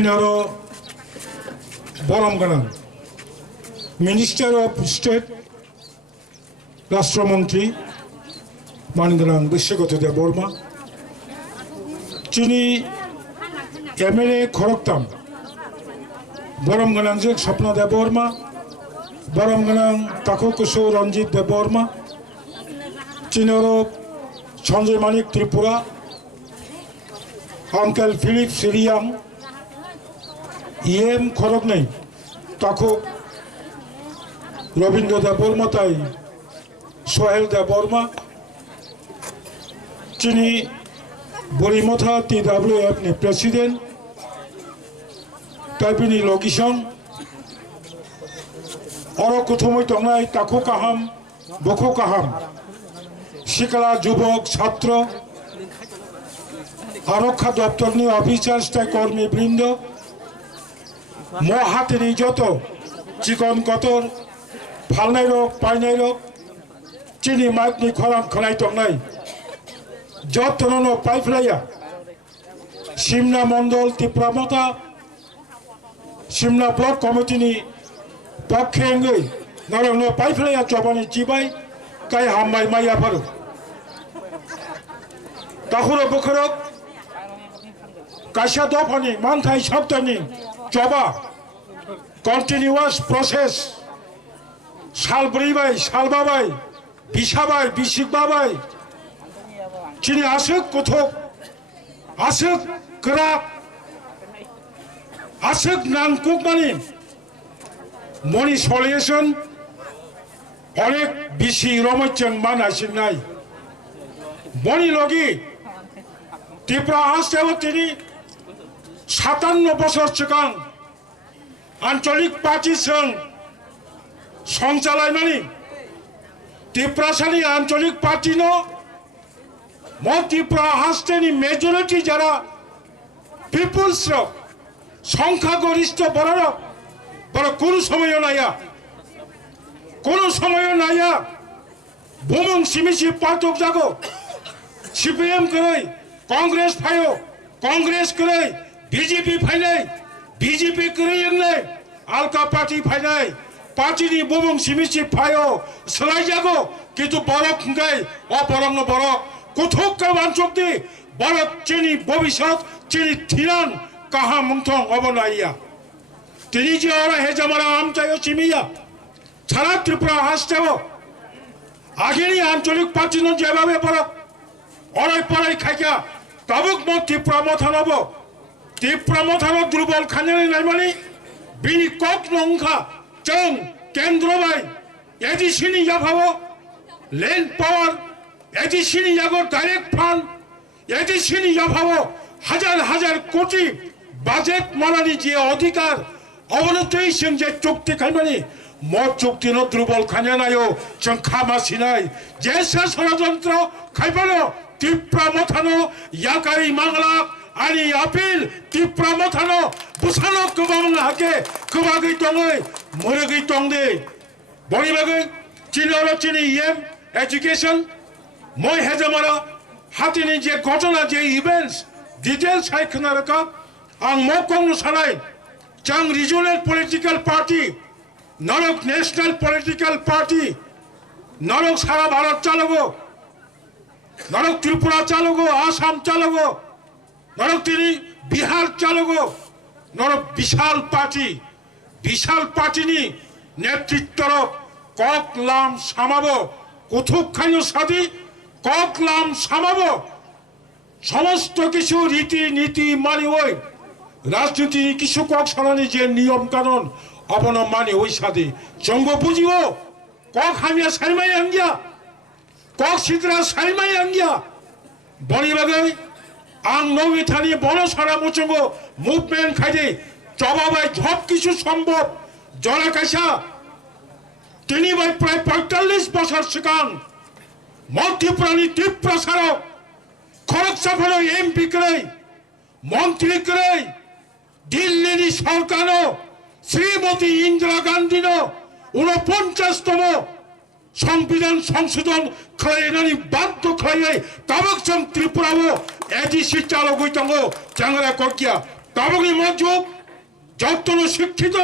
Naro Boramganan, Minister of State, Rashtramontri, Manindrang Bishagota de Borma, Chini MLA Koroktam, Boramganan Zik Sapna de Borma, Boramganan Takokuso Ranjit de Borma, Chinaro Sanjay Manik Tripura, Uncle Philip Siriam, EM Koroknai, Tako Robindra de Borma Tai, Sohel de Borma, Chini Borimotha TWF ni President, Taipini Logishan, Oro Kuthumoi Tongai, Tako Kaham, Boko Kaham, Shikala Jubok, Chhatro, Arokha Doptorni Officers Kormi Brindo, Mohatini Joto, Chikon Kotor, Palnairo, Painairo, Chini Magni Koram Konaitonai, Jotono Paiflaya, Shimna Mondol Tipramota, Shimna Block Committee, Pakhengi, Narano Paiflaya Chobani Chibai, Kai Hamai Mayaparu, Tahura Bukarok, Kasha Dopani, Mantai Shaptani, Joba, continuous process, Salbribai, Salbabai, Bishabai, Bishikbabai, Chini Asuk Kutok, Asuk Krak, Asuk Nan Kukmani, Money Solution, Onek Bishi Romachan Manashinai, Money Logi, Tipra Astewatini, 57 বছর চিকাং আঞ্চলিক party সংচালয় মানে ত্রিপুরাশালী আঞ্চলিক party ন Tripura হাস্টেনি majority যারা people's সংখ্যাগরিষ্ঠ বড় বড় কোন সময় নাইয়া বুমং সিমিসি পার্টক জাগো সিপিএম করে কংগ্রেস ফাইও কংগ্রেস করে BJP ফাইনাই BJP করেই আলকা পার্টি ফাইনাই পার্টি নি ববং সিমিসি ফাইও সলাই যাগো কিন্তু বড় খুঙ্গাই অপরঙ্গ বড় কোথক বাঞ্চকতি বড় চিনি ভবিষ্যৎ চিনি থিরান কাহা মুংথং অবনাইয়া তিনি যে ওরা হেজামারা আমচাইও চিমিয়া সারা ত্রিপুরা হাসতেও আগেরই আঞ্চলিক পার্টি ন যেভাবে বড় অরাই পড়াই খাইকা তাবুক মত ত্রিপুরা মথানব ত্রিপুরামথানো দুর্বল খানানি নাইমানি বিনি কক নংখা চং কেন্দ্রবাই এডিসিনি যাভাবো ল্যান্ড পাওয়ার এডিসিনি যাগো ডাইরেক্ট ফান্ড এডিসিনি যাভাবো হাজার হাজার কোটি বাজেট মানানি যে অধিকার অবনতই সং যে চুক্তি খাইমানি মত চুক্তি ন দুর্বল খানানায়ও চং খামাসিনাই যে ষড়যন্ত্র খাইবানো ত্রিপুরামথানো ইয়াকারি Mangla Ani apil Tipramotano, Busano Kubang Hake, Kubagi Tongue, Muragi Tongue, Bonibagi, Chinoro Chini Yem, Education, Moi Hezamara, Hatini J. Kotona J. Events, Details Haikanaraka, and Mokong Salai, Chang Regional Political Party, Narok National Political Party, Narok Sarabharat Chalogo, Narok Tripura Chalogo, Assam Chalogo, নরক তিনি বিহার চালগো নরক বিশাল party নেতৃত্বর ককলাম সামাব কোথুকখানি সাদি ককলাম সামাব সমস্ত কিছু রীতি নীতি মানি ওই রাজনীতি কিছু কক সারানি যে নিয়ম কানুন অবনম মানি ওই সাদি জঙ্গ বুঝিব কক হামিয়া সাইমাই আঙ্গিয়া কক সিদ্রা সাইমাই আঙ্গিয়া বনিবাগে আং নৌথানি বড় সারা মোচঙ্গ মুভমেন্ট খাইদে জবাবাই সব কিছু সম্ভব জলাকাশা তিনি ভাই প্রায় ৪৫ বছর শিকান মন্ত্রীপ্রাণী তীব্রসারক খরচ সফল এমপি করে মন্ত্রী করে দিল্লির সরকার শ্রীমতী ইন্দিরা গান্ধী ৪৯তম সংবিধান সংশোধন খাইনানি বাধ্য খাইয়ে তাবক চং ত্রিপুরাও এডিসি চালক হইতাঙ্গো জাংরা করকিয়া তাবনি মজুক যত শিক্ষিত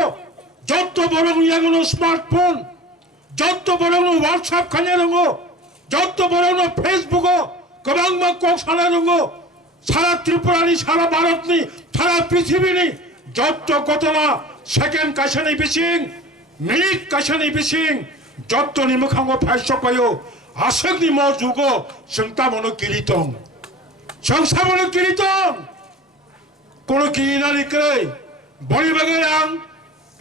যত বড় এগুলো স্মার্টফোন যত বড় হোয়াটসঅ্যাপ খানে রঙো যত বড় ফেসবুক গোবাং কক সারা রঙো সারা ত্রিপুরানি সারা ভারতনি সারা পৃথিবীনি যত ঘটনা সেকেন্ড কাশানি বিসিং মিনিট কাশানি বিসিং যত নিমখাঙ্গ ফাইসকাयो 아석니 뭐 주고 성따모는 기리똥 성사모는 기리똥 কোনো 기리나리 끄이 머리박을 양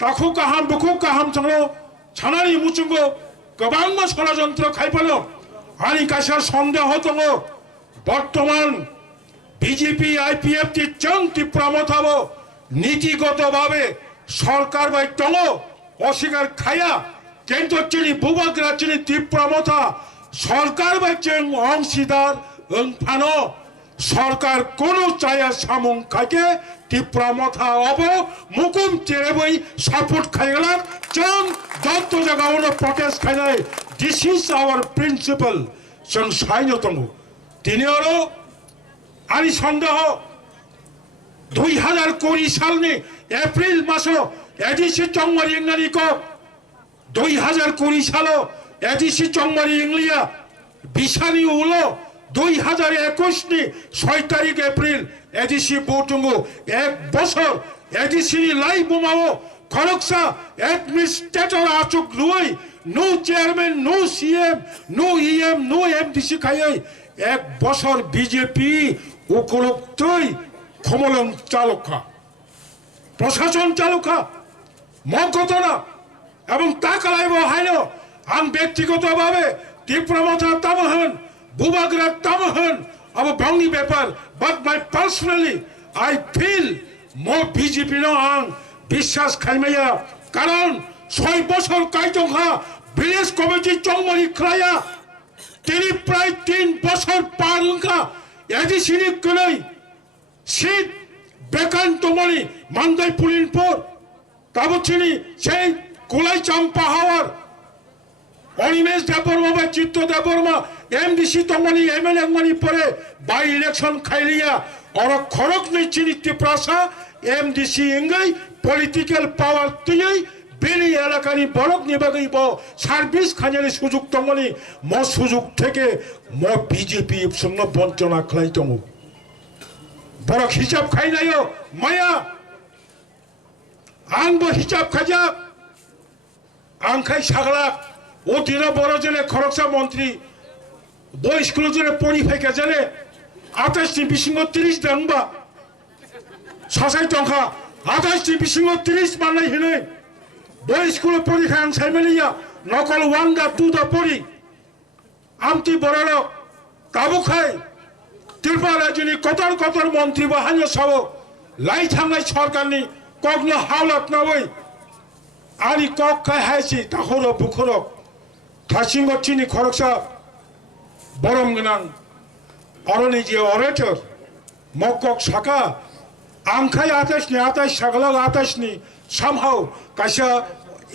다쿠까함 부쿠까함 정로 차나리 묻은 거 그방만 선화전투로 갈바로 아니 가시아 선대하던 거 বর্তমান বিজেপি আইপিএফটি চংটি প্রমোথাব নীতিগতভাবে সরকার বাই টঙ অস্বীকার খায়া কেন্দ্র চিনি বুবাগ্রা চিনি তীব্রমথা সরকার বাই চেং অংশীদার ফানো সরকার কোন চায়া সামং খাইকে তীব্রমথা অব মুকুম চেরে বই সাপোর্ট খাইগলা চং যত জায়গায় প্রটেস্ট খাইনাই দিস ইজ আওয়ার প্রিন্সিপাল जों साइनो दङ दिनैआरो आंनि सन्देह 2020 सालनि एप्रिल मासाव एडिसि चंमारी इंनानिको 2020 सालाव एडिसि चंमारी इंलिया बिसानि उलो 2021 नि 6 तारिख एप्रिल एडिसि बोटुंगो एक बছর एडिसिनि लाइव बोमाओ खरकसा एडमिनिस्ट्रेटर आचुक रुई नो चेयरमैन नो सीएम नो ईएम नो एमडीसी खाई एक बছর बीजेपी उपलब्धই ক্ষমলং চালকা প্রশাসন চালকা মকতনা এবং তাকালাইব হাইনো আং ব্যক্তিগতভাবে তীব্রমথা তামহন বুবাগ্রা তামহন अब भांगनि ব্যাপার but my personally I feel more BJP नो आं বিশ্বাস খাইমাইয়া কারণ 6 বছর কাইজংহা ভিলেজ কমিটি চংমারি খায়া তিনি প্রায় 3 বছর পার হংখা এডিসিনি কই সিট বেকান তমনি মান্দাই পুলিনপুর তাবছিনি সেই কোলাই চাম্পা হাওয়ার অনিমেশ দেববর্মা বা চিত্ত দেববর্মা এমডিসি তমনি এমএলএ মানি পরে বাই ইলেকশন খাইলিয়া और खरक नै चिनि ত্রিপ্রাসা एमडीसी इंगै पलिटिकल पावर तुयै बेनि एलाकानि बरक निबागैब सार्भिस खानानि सुजुग दंमोनि म सुजुग थेके म बीजेपी संग बन्चना खालाय दङ बरक हिसाब खाइनायो माया आंबो हिसाब खाजा आंखाय सागला ओ दिना बड़ जने खरकसा मंत्री बय स्कुल जने परि फायका जने 28 बिसिङाव 30 दांबा सासाय दंखा 28 बिसिङाव 30 माननाय हिनै बय स्कुल परीक्षा आं साइमेलिया नकल 1 दा 2 दा परि आमति बरल ताबुखाय त्रिपुरा राज्यनि कतर कतर मन्त्री बाहानो सावो लाई थांनाय सरकारनि कग्न हावलात नावै आनि कक खाय हायसि ताखरो बुखरो थासिंग चिनि खरकसा बरम गोनां अरनि जे अरेटर मकक साका आंखाय 28 सागला 28 नि somehow कासा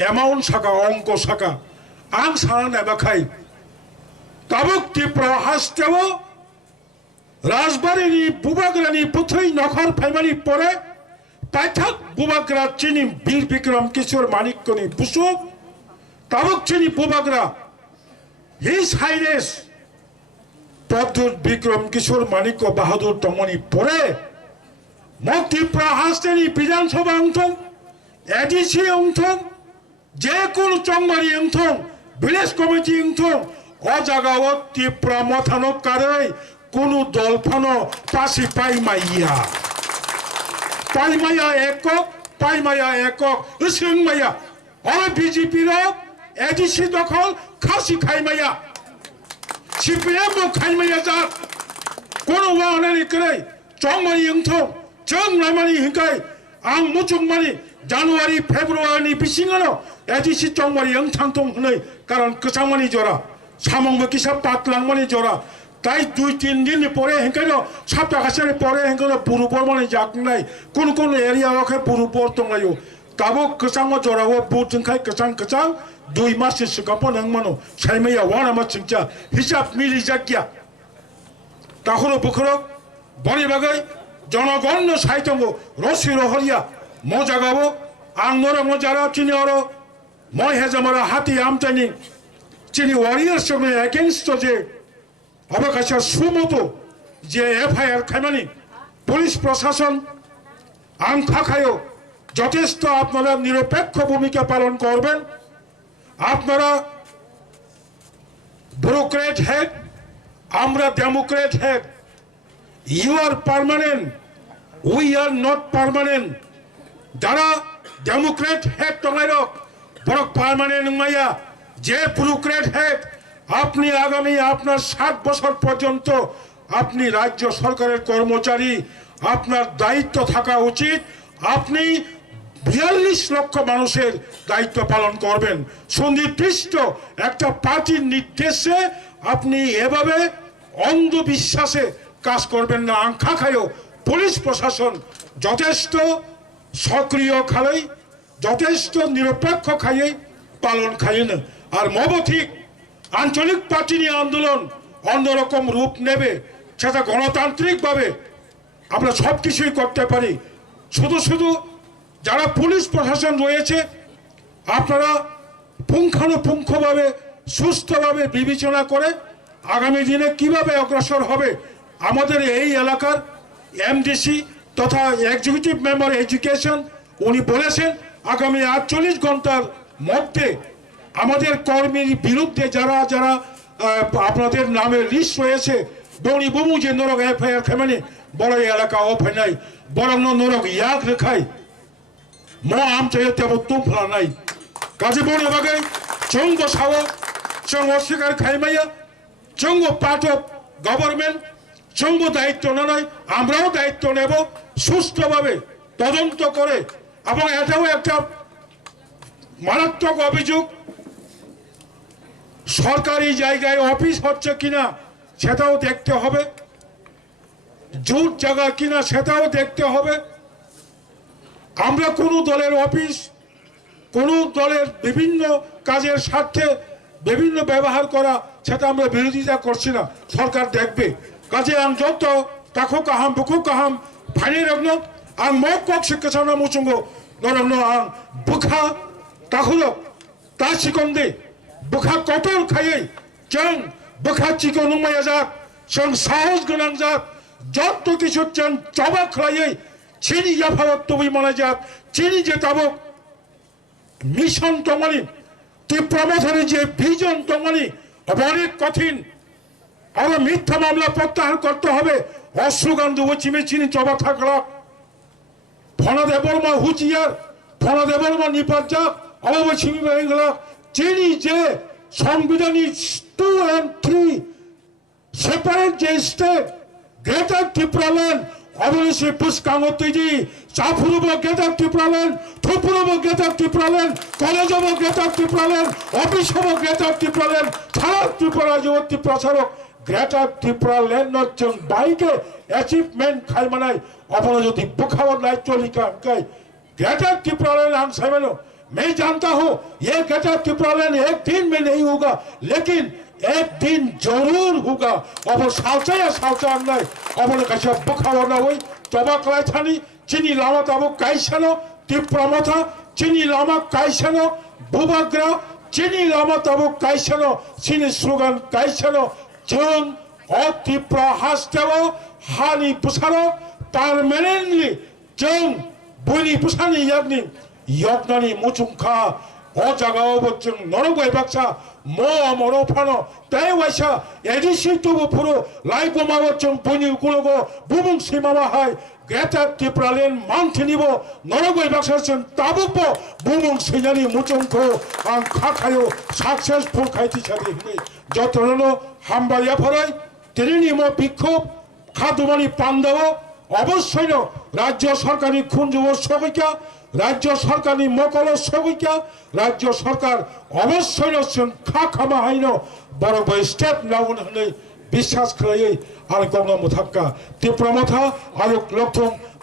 एमाउन्ट साका अंक साका आं साना नायबाखाय ताबुक त्रिपुरा हास्टेव राजबारिनि बुबाग्रानि बुथै नखर फाइमानि परे पाइथाक बुबाग्रा चिनि वीर विक्रम किशोर मानिकनि बुसुक ताबुक चिनि बुबाग्रा हिज हाइनेस प्रद्युत विक्रम किशोर मानिक बाहादुर तमनि परे त्रिपुरा हास्टेनि विधानसभा अंथं एडिसि अंथं जे कोनो चंमारी अंथं विलेज कमिटी अंथं अ जागाव त्रिपुरा मथानो कारै कोनो दलफानो पासि पाइमाया एकक उसुंमाया अ बीजेपी रो एडिसि दखल खासि खाइमाया CPM खाइमाया जा कोनो वानानि करै चंमारी अंथं जों नायमानि हिंखाय आं मुचुंमानि जानुवारि फेब्रुवारिनि बिसिङाव एडिसि चंमारी अंथांथं हनै कारण कसांमानि जरा सामंबो किसा पातलांमानि जरा ताई 2-3 दिननि परे हिंखायनो साप्ता खासेनि परे हिंखायनो बुरुबरमानि जाकनाय कोन कोन एरियायावखाय बुरुबर दंलायो दाबो कसांमा जरावो बुथंखाय कसां 2 मासनि सिगाङाव नोंमानो साइमाया वानामा चिंचा हिसाब मिलि जाकिया ताखरो बुखरो बनि बागै 전어건너 사이통고 로시로 허리야 모자가고 앙노라 모자라 진여로 뭐 해자마라 하티 암자니 진이 워리어스는 에겐스토제 আবার সুমতো যে এফআইআর খাইমানি পুলিশ প্রশাসন আংখা খায়ও যথেষ্ট আপনারা নিরপেক্ষ ভূমিকা পালন করবেন আপনারা ব্যুরোক্রেট হেড আমরা democrat head you are permanent we are not permanent যারা ডেমোক্রেট হেড টঙাইরক বড় পার্মানেন্ট মাইয়া যে ব্যুরোক্রেট হেড আপনি আগামী আপনার 60 বছর পর্যন্ত আপনি রাজ্য সরকারের কর্মচারী আপনার দায়িত্ব থাকা উচিত আপনি 42 লক্ষ মানুষের দায়িত্ব পালন করবেন সুনির্দিষ্ট একটা পার্টির নির্দেশে আপনি এভাবে অন্ধবিশ্বাসে কাজ করবেন না আংখা খায়ও পুলিশ প্রশাসন যথেষ্ট সক্রিয় খাই যথেষ্ট নিরপেক্ষ খাইয়ে পালন খাইয়ে না আর মবঠিক আঞ্চলিক পার্টি নিয়ে আন্দোলন অন্যরকম রূপ নেবে সেটা গণতান্ত্রিকভাবে আমরা সব কিছুই করতে পারি শুধু শুধু যারা পুলিশ প্রশাসন রয়েছে আপনারা পুঙ্খানুপুঙ্খভাবে সুস্থভাবে বিবেচনা করে আগামী দিনে কিভাবে অগ্রসর হবে আমাদের এই এলাকার এমডিসি তথা এক্সিকিউটিভ মেম্বার এডুকেশন উনি বলেছেন আগামী 48 ঘন্টার মধ্যে আমাদের কর্মীর বিরুদ্ধে যারা যারা আপনাদের নামে লিস্ট রয়েছে বনি বুমু যে নরক এফআইআর খাইমানি বড় এলাকা অফাই নাই বরং নরক ইয়াক রেখাই ম আম চাই তেমন তুমফলা নাই কাজে বনি বাগে চঙ্গ সাও চঙ্গ অস্বীকার খাইমাইয়া চঙ্গ পার্ট অফ গভর্নমেন্ট চঙ্গ দায়িত্ব নয় আমরাও দায়িত্ব নেব সুস্থভাবে তদন্ত করে এবং এটাও একটা মারাত্মক অভিযোগ সরকারি জায়গায় অফিস হচ্ছে কিনা সেটাও দেখতে হবে জুট জায়গা কিনা সেটাও দেখতে হবে আমরা কোন দলের অফিস কোন দলের বিভিন্ন কাজের স্বার্থে বিভিন্ন ব্যবহার করা সেটা আমরা বিরোধিতা করছি না সরকার দেখবে কাজে আম যত তাকো কাহাম বুকু কাহাম ফাইনে রগ্ন আং মক কক শিক্ষাসানা মুচুঙ্গ নরগ্ন আং বুখা তাহুলো তা শিকন্দে बुखा कटल खायै जों बुखा चिको नुमाया जात जों साहस गोनां जात जत किछु जों जबा खायै चिनि याफावत तुबि माना जात चिनि जे ताबो मिशन तमानि তীব্রমথারে যে ভিজন তমানি অনেক কঠিন আমরা মিথ্যা মামলা প্রত্যাহার করতে হবে অশ্রুগান দেবো চিমে চিনি জবা থাকলা ফনাদে বর্মা হুচিয়ার ফনাদে বর্মা নিপাজ্জা অবাব চিমি বেঙ্গলা চিনি যে সংবিধানিক 2 and 3 সেপারেট যে স্টেট গ্রেটার ত্রিপুরাল্যান্ড অবশ্যই পুষ্কাঙ্গতি চাফুরব গ্রেটার ত্রিপুরাল্যান্ড থুপুরব গ্রেটার ত্রিপুরাল্যান্ড কলেজ হব গ্রেটার ত্রিপুরাল্যান্ড অফিস হব গ্রেটার ত্রিপুরাল্যান্ড সারা ত্রিপুরা যুবতী প্রচারক গ্রেটার ত্রিপুরাল্যান্ড নচ্ছেন বাইকে অ্যাচিভমেন্ট খাইমানাই অপরা যদি বুখাওয়ার দায়িত্ব লিখা ग्रेटर त्रिपुरालैंड आंग साइमनो मैं जानता हूँ ये ग्रेटर त्रिपुरालैंड एक दिन में नहीं होगा लेकिन एक दिन जरूर होगा और सालचा या सालचा नहीं और कैसे बुखावा ना हुई तबा कलाई थानी चीनी लामा ताबो काइसनो त्रिपुरामथा चीनी लामा काइसनो बुबाग्रा चीनी लामा ताबो काइसनो चीनी स्लोगान काइसनो जों और त्रिपुरा हास्टेवो हानी पुसारो परमानेंटली जों बोली पुसानी यागनी 역난이 무중카 어자가 어버증 너로고의 박사 모 어머로파노 대와샤 에디시 투부 프로 라이브 마워증 보니 구로고 무뭉시마마하이 그레타 디프랄렌 마운틴이보 너로고의 박사증 따북보 무뭉시냐니 무중코 안 카카요 सक्सेसफुल 카이티차리 저토노 한발야 퍼라이 তেরেনি 뭐 비컵 카두마니 판다고 অবশ্যই রাজ্য সরকারি খুনজুব সহইকা রাজ্য সরকারি মকল সহইকা রাজ্য সরকার অবশ্যই খাখামা হাইনো বড় বড় স্টেপ নাউন হলে বিশ্বাস খাই আর গঙ্গা মুথাক্কা ত্রিপুরা মথা আর লক্ষং